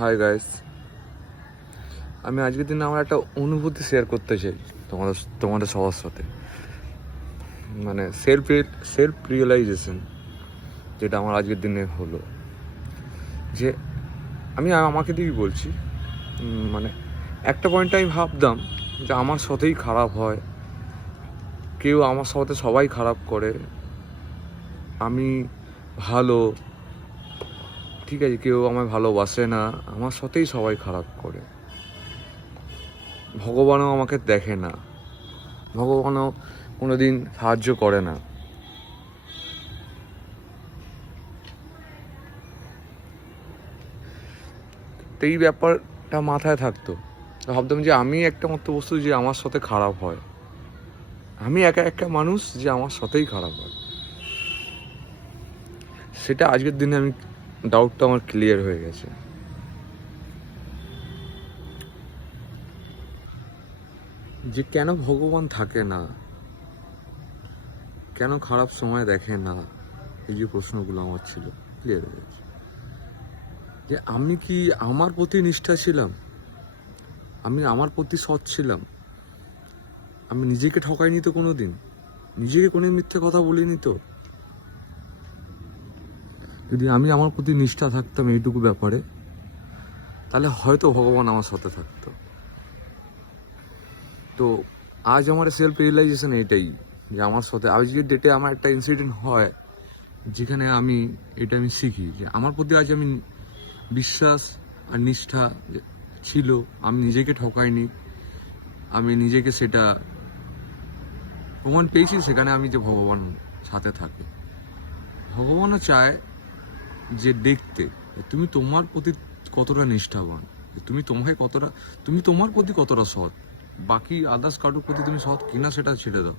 Hi guys, আমি আজকের দিনে আমার একটা অনুভূতি শেয়ার করতে চাই তোমাদের সবার সাথে। মানে সেলফ রিয়েলাইজেশন যেটা আমার আজকের দিনে হলো, যে আমি আমাকে দিয়েই বলছি। মানে একটা পয়েন্টে আমি ভাবতাম যে আমার সাথেই খারাপ হয়, কেউ আমার সাথে সবাই খারাপ করে, আমি ভালো, ঠিক আছে, কেউ আমায় ভালোবাসে না, আমার সাথেই সবাই খারাপ করে, ভগবানও আমাকে দেখে না, ভগবানও কোনো দিন সাহায্য করে না। তো এই ব্যাপারটা মাথায় থাকতো, ভাবতাম যে আমি একটা মাত্র বস্তু যে আমার সাথে খারাপ হয়, আমি একটা মানুষ যে আমার সাথেই খারাপ হয়। সেটা আজকের দিনে আমি ডাউটটা আমার ক্লিয়ার হয়ে গেছে। যে কেন ভগবান থাকে না, কেন খারাপ সময় দেখে না, এই যে প্রশ্নগুলো আমার ছিল ক্লিয়ার হয়ে গেছে। যে আমি কি আমার প্রতি নিষ্ঠা ছিলাম, আমি আমার প্রতি সৎ ছিলাম, আমি নিজেকে ঠকাইনি তো কোনো দিন, নিজেকে কোনো মিথ্যে কথা বলিনি তো। যদি আমি আমার প্রতি নিষ্ঠা থাকতাম এইটুকু ব্যাপারে, তাহলে হয়তো ভগবান আমার সাথে থাকতো। তো আজ আমার সেলফ রিয়েলাইজেশন এইটাই, যে আমার সাথে আজকের ডেটে আমার একটা ইনসিডেন্ট হয় যেখানে আমি শিখি যে আমার প্রতি আজ আমি বিশ্বাস আর নিষ্ঠা ছিল, আমি নিজেকে ঠকাইনি, আমি নিজেকে সেটা প্রমাণ পেয়েছি সেখানে আমি যে ভগবান সাথে থাকে। ভগবানও চায় যে দেখতে তুমি তোমার প্রতি কতটা নিষ্ঠাবান, তুমি তোমার প্রতি কতটা সৎ। বাকি আদার্স কারোর প্রতি তুমি সৎ কিনা সেটা ছেড়ে দাও,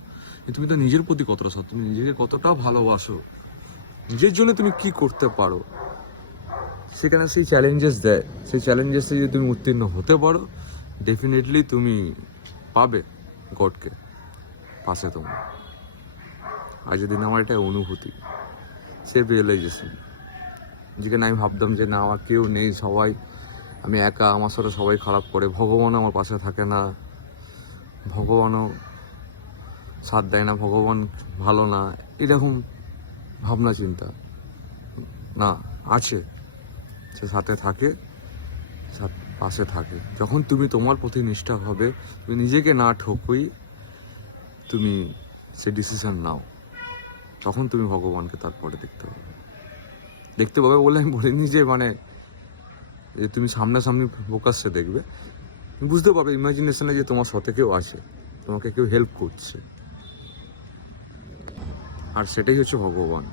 তুমি তো নিজের প্রতি কতটা সৎ, তুমি নিজেকে কতটা ভালোবাসো, নিজের জন্য তুমি কি করতে পারো। সেখানে সেই চ্যালেঞ্জেস দেয়, সেই চ্যালেঞ্জেসে যদি তুমি উত্তীর্ণ হতে পারো, ডেফিনেটলি তুমি পাবে গডকে পাশে তোমার। আজকের দিন আমার এটা অনুভূতি, সেলফ রিয়েলাইজেশন, যেখানে আমি ভাবতাম যে না আমার কেউ নেই, সবাই, আমি একা, আমার সাথে সবাই খারাপ করে, ভগবানও আমার পাশে থাকে না, ভগবানও সাথ দেয় না, ভগবান ভালো না, এরকম ভাবনা চিন্তা না, আছে, সে সাথে থাকে, পাশে থাকে। যখন তুমি তোমার প্রতি নিষ্ঠা হবে, তুমি নিজেকে না ঠকুই তুমি সে ডিসিশন নাও, তখন তুমি ভগবানকে তারপরে দেখতে পাবে বলে আমি বলিনি যে মানে যে তুমি সামনাসামনি ফোকাসে দেখবে, বুঝতে পারবে ইমাজিনেশনে যে তোমার সাথে কেউ আছে, তোমাকে কেউ হেল্প করছে, আর সেটাই হচ্ছে ভগবান।